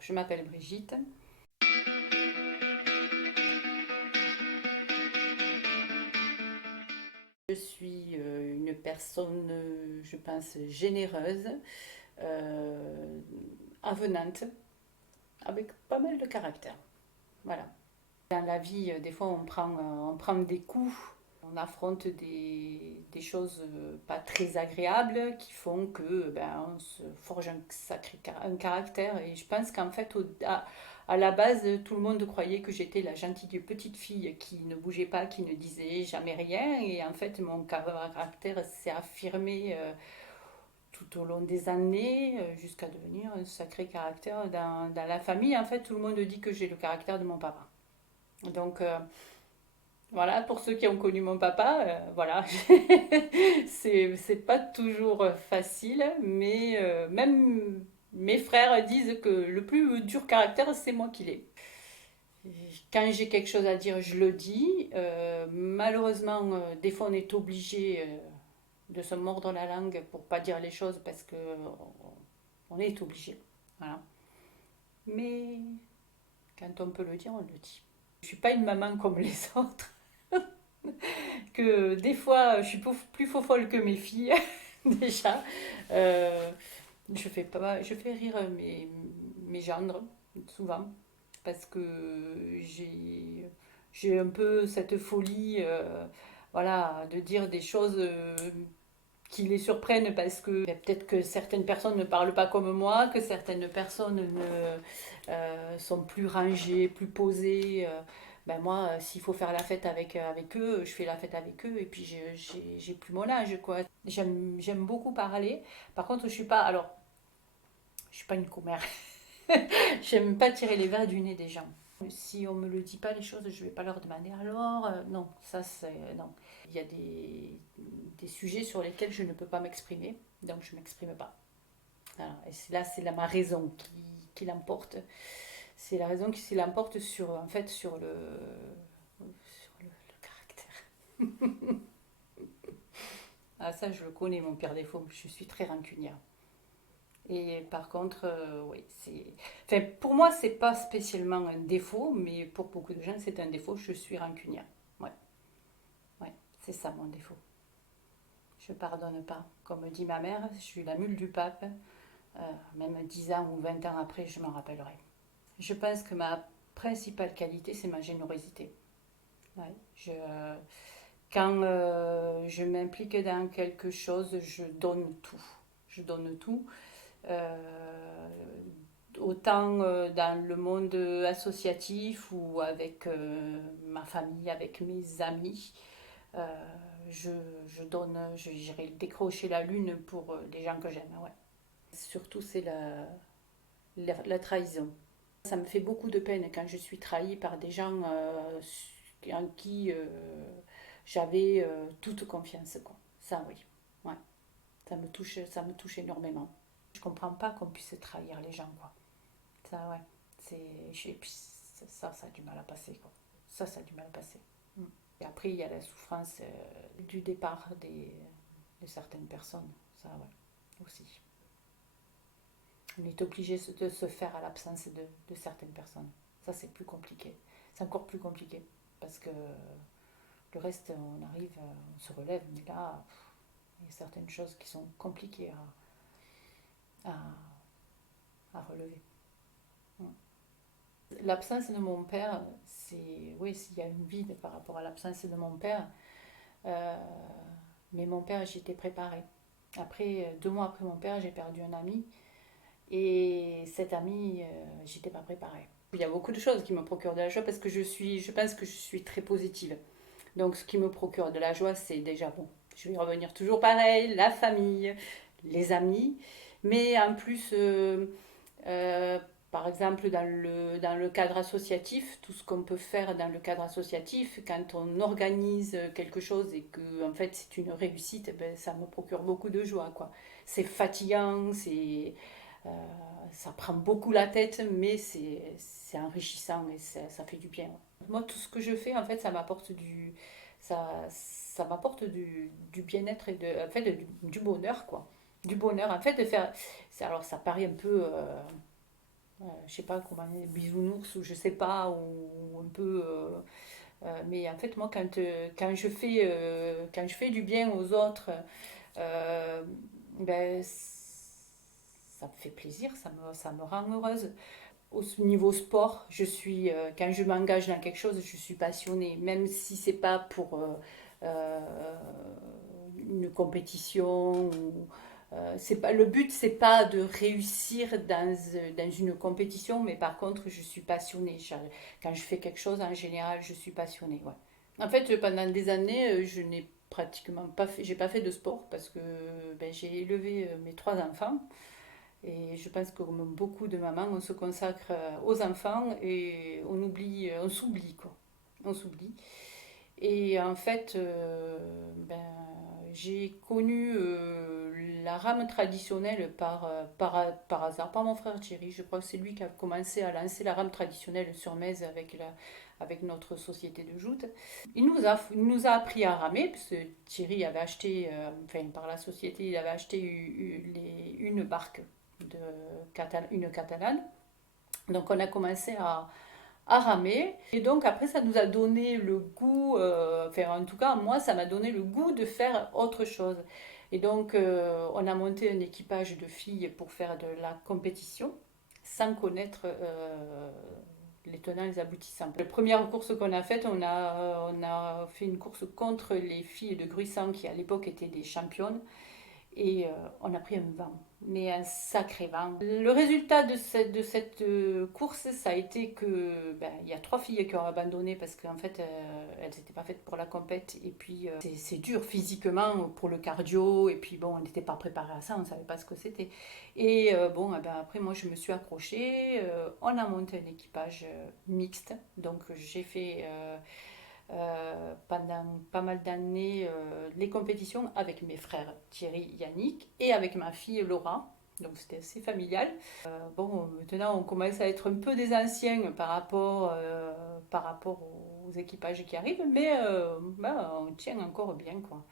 Je m'appelle Brigitte. Je suis une personne, je pense, généreuse, euh, avenante, avec pas mal de caractère. Voilà. Dans la vie, des fois, on prend des coups, on affronte des choses pas très agréables qui font que on se forge un caractère. Et je pense qu'en fait, à la base, tout le monde croyait que j'étais la gentille petite fille qui ne bougeait pas, qui ne disait jamais rien. Et en fait, mon caractère s'est affirmé tout au long des années jusqu'à devenir un sacré caractère dans la famille. En fait, tout le monde dit que j'ai le caractère de mon papa. Donc, voilà, pour ceux qui ont connu mon papa, voilà, c'est pas toujours facile, mais même mes frères disent que le plus dur caractère, c'est moi qui l'ai. Quand j'ai quelque chose à dire, je le dis. Malheureusement, des fois, on est obligé de se mordre la langue pour pas dire les choses parce que on est obligé. Voilà. Mais quand on peut le dire, on le dit. Je suis pas une maman comme les autres. Que des fois, je suis plus folle que mes filles, déjà. Euh, je fais rire mes gendres, souvent, parce que j'ai un peu cette folie, voilà, de dire des choses qui les surprennent parce que peut-être que certaines personnes ne parlent pas comme moi, que certaines personnes sont plus rangées, plus posées. Moi, s'il faut faire la fête avec eux, je fais la fête avec eux et puis j'ai plus mon âge, quoi. J'aime beaucoup parler. Par contre, je suis pas une commère. J'aime pas tirer les verres du nez des gens. Si on me le dit pas les choses, je vais pas leur demander alors. Non, ça c'est non. Il y a des sujets sur lesquels je ne peux pas m'exprimer, donc je m'exprime pas. Voilà. Et c'est là ma raison qui l'emporte. C'est la raison qui l'emporte sur en fait sur le caractère. Ah ça je le connais mon pire défaut. Je suis très rancunière. Et par contre, oui, c'est. Enfin, pour moi, c'est pas spécialement un défaut, mais pour beaucoup de gens, c'est un défaut. Je suis rancunière. Ouais, ouais, c'est ça mon défaut. Je pardonne pas. Comme dit ma mère, je suis la mule du pape. Même 10 ans ou 20 ans après, je m'en rappellerai. Je pense que ma principale qualité, c'est ma générosité. Ouais, quand je m'implique dans quelque chose, je donne tout. Je donne tout. Euh, Autant dans le monde associatif ou avec ma famille, avec mes amis. Euh, je, je donne, j'irai décrocher la lune pour les gens que j'aime. Ouais. Surtout, c'est la trahison. Ça me fait beaucoup de peine quand je suis trahie par des gens en qui j'avais toute confiance. Quoi. Ça, oui. Ouais. Ça me touche énormément. Je comprends pas qu'on puisse trahir les gens. Quoi. Ça, ouais. Et puis, ça a du mal à passer. Quoi. Ça a du mal à passer. Mm. Et après, il y a la souffrance du départ de certaines personnes. Ça, ouais. Aussi. On est obligé de se faire à l'absence de certaines personnes. Ça, c'est plus compliqué. C'est encore plus compliqué. Parce que le reste, on arrive, on se relève. Mais là, il y a certaines choses qui sont compliquées à, à relever. Mm. L'absence de mon père, c'est. Oui, s'il y a une vide par rapport à l'absence de mon père. euh, mais mon père, j'étais préparée. Après, 2 mois après mon père, j'ai perdu un ami. Et cet ami, j'étais pas préparée. Il y a beaucoup de choses qui me procurent de la joie parce que je pense que je suis très positive. Donc, ce qui me procure de la joie, c'est déjà bon. Je vais revenir toujours pareil, la famille, les amis, mais en plus, euh, par exemple, dans le cadre associatif, tout ce qu'on peut faire dans le cadre associatif, quand on organise quelque chose et que en fait c'est une réussite, ben, ça me procure beaucoup de joie, quoi. C'est fatigant, euh, ça prend beaucoup la tête, mais c'est enrichissant et ça fait du bien. Moi, tout ce que je fais, en fait, ça m'apporte du bien-être et en fait, du bonheur, quoi. Du bonheur, en fait, de faire. Alors, ça paraît un peu je sais pas comment, bisounours ou je sais pas, ou un peu. Mais en fait, moi, quand je fais du bien aux autres, euh, ben, ça me fait plaisir, ça me rend heureuse. Au niveau sport, quand je m'engage dans quelque chose, je suis passionnée, même si c'est pas pour euh, une compétition. C'est pas, le but, c'est pas de réussir dans une compétition, mais par contre, je suis passionnée. Quand je fais quelque chose, en général, je suis passionnée. Ouais. En fait, pendant des années, je n'ai pratiquement pas fait, j'ai pas fait de sport parce que ben, j'ai élevé mes trois enfants. Et je pense que comme beaucoup de mamans, on se consacre aux enfants et on s'oublie quoi. On s'oublie. Et en fait, ben, j'ai connu la rame traditionnelle par hasard, par mon frère Thierry. Je crois que c'est lui qui a commencé à lancer la rame traditionnelle sur Metz avec notre société de joute. Il nous a appris à ramer, parce que Thierry avait acheté, enfin par la société, il avait acheté une barque, une catalane. Donc on a commencé à ramer. Et donc après, ça nous a donné le goût, enfin en tout cas moi, ça m'a donné le goût de faire autre chose. Et donc on a monté un équipage de filles pour faire de la compétition sans connaître les tenants et les aboutissants. La première course qu'on a faite, on a fait une course contre les filles de Gruissant qui à l'époque étaient des championnes. Et on a pris un vent, mais un sacré vent. Le résultat de cette course, ça a été que ben, il y a trois filles qui ont abandonné parce qu'en fait, elles n'étaient pas faites pour la compète. Et puis, c'est dur physiquement pour le cardio. Et puis, bon, on n'était pas préparé à ça, on ne savait pas ce que c'était. Et bon, ben, après, moi, je me suis accrochée. On a monté un équipage mixte. Donc, j'ai fait pendant pas mal d'années les compétitions avec mes frères Thierry, Yannick et avec ma fille Laura. Donc c'était assez familial. Bon, maintenant on commence à être un peu des anciens par rapport aux équipages qui arrivent, mais ben, on tient encore bien quoi.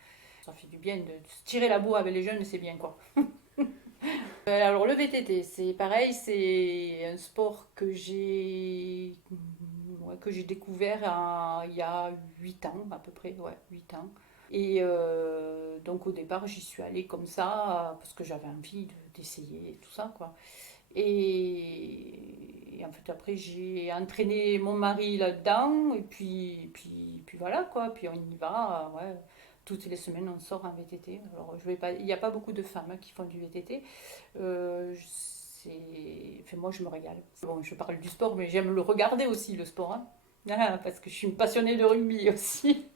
Ça fait du bien de se tirer la bourre avec les jeunes, c'est bien quoi. Alors le VTT, c'est pareil, c'est un sport que j'ai découvert il y a 8 ans à peu près, ouais, 8 ans. Et donc au départ, j'y suis allée comme ça parce que j'avais envie d'essayer tout ça quoi. Et en fait après j'ai entraîné mon mari là-dedans et puis voilà quoi, puis on y va, ouais. Toutes les semaines on sort en VTT. Alors je vais pas, il n'y a pas beaucoup de femmes qui font du VTT. Enfin, moi, je me régale. Bon, je parle du sport, mais j'aime le regarder aussi, le sport. Hein. Ah, parce que je suis une passionnée de rugby aussi.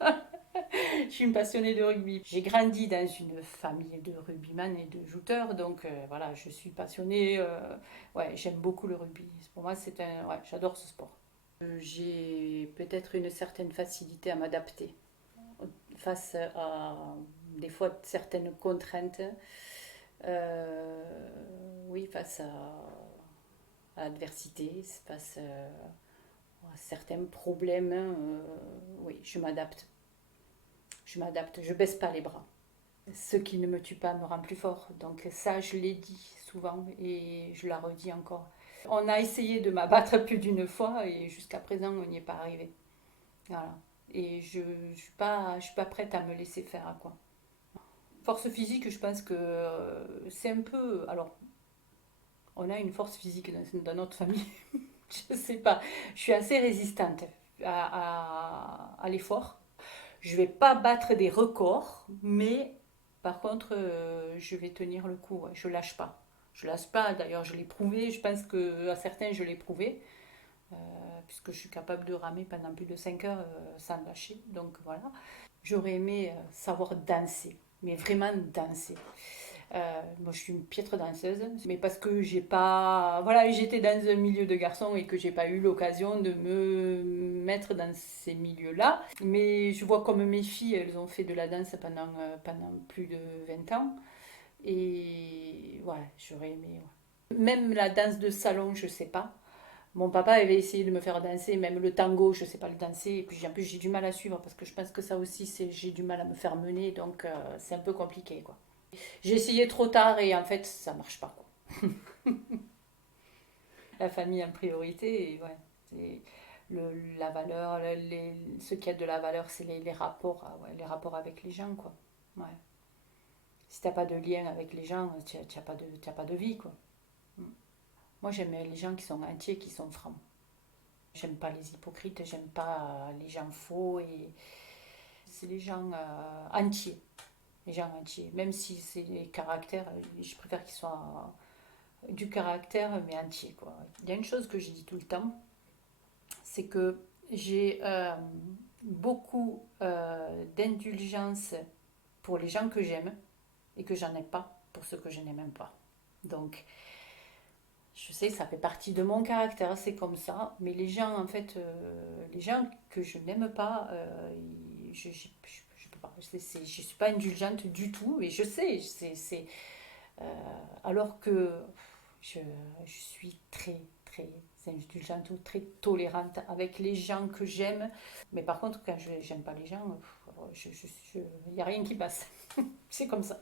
Je suis une passionnée de rugby. J'ai grandi dans une famille de rugbyman et de jouteurs, donc voilà, je suis passionnée. Ouais, j'aime beaucoup le rugby. Pour moi, ouais, j'adore ce sport. J'ai peut-être une certaine facilité à m'adapter face à des fois certaines contraintes. Oui, face à l'adversité, face à certains problèmes, oui, je m'adapte. Je m'adapte, je baisse pas les bras. Ce qui ne me tue pas me rend plus fort. Donc ça, je l'ai dit souvent et je la redis encore. On a essayé de m'abattre plus d'une fois et jusqu'à présent, on n'y est pas arrivé. Voilà. Et je suis pas prête à me laisser faire, quoi. Force physique, je pense que c'est un peu. Alors, on a une force physique dans notre famille. Je sais pas. Je suis assez résistante à l'effort. Je vais pas battre des records, mais par contre, je vais tenir le coup. Ouais. Je lâche pas. Je lâche pas. D'ailleurs, je l'ai prouvé. Je pense que à certains, je l'ai prouvé, puisque je suis capable de ramer pendant plus de 5 heures sans lâcher. Donc voilà. J'aurais aimé savoir danser, mais vraiment danser. Moi, je suis une piètre danseuse, mais parce que j'ai pas, voilà, j'étais dans un milieu de garçons et que j'ai pas eu l'occasion de me mettre dans ces milieux-là. Mais je vois comme mes filles, elles ont fait de la danse pendant plus de 20 ans. Et ouais, j'aurais aimé. Ouais. Même la danse de salon, je sais pas. Mon papa avait essayé de me faire danser, même le tango, je sais pas le danser. Et puis en plus, j'ai du mal à suivre parce que je pense que ça aussi, j'ai du mal à me faire mener, donc c'est un peu compliqué, quoi. J'ai essayé trop tard et en fait, ça marche pas. Quoi. la famille en priorité. Et ouais, c'est la valeur, ce qui a de la valeur, c'est les rapports, ouais, les rapports avec les gens, quoi. Ouais. Si t'as pas de lien avec les gens, t'as pas de vie, quoi. Mm. Moi, j'aime les gens qui sont entiers, qui sont francs. J'aime pas les hypocrites, j'aime pas les gens faux, et c'est les gens entiers. Les gens entiers. Même si c'est des caractères, je préfère qu'ils soient du caractère, mais entiers, quoi. Il y a une chose que je dis tout le temps, c'est que j'ai beaucoup d'indulgence pour les gens que j'aime et que j'en ai pas pour ceux que je n'aime même pas. Donc, je sais, ça fait partie de mon caractère, c'est comme ça. Mais les gens, en fait, les gens que je n'aime pas, je peux pas. Je suis pas indulgente du tout. Et je sais, euh, alors que je, je suis très, très indulgente ou très tolérante avec les gens que j'aime. Mais par contre, quand je n'aime pas les gens, il n'y a rien qui passe. C'est comme ça.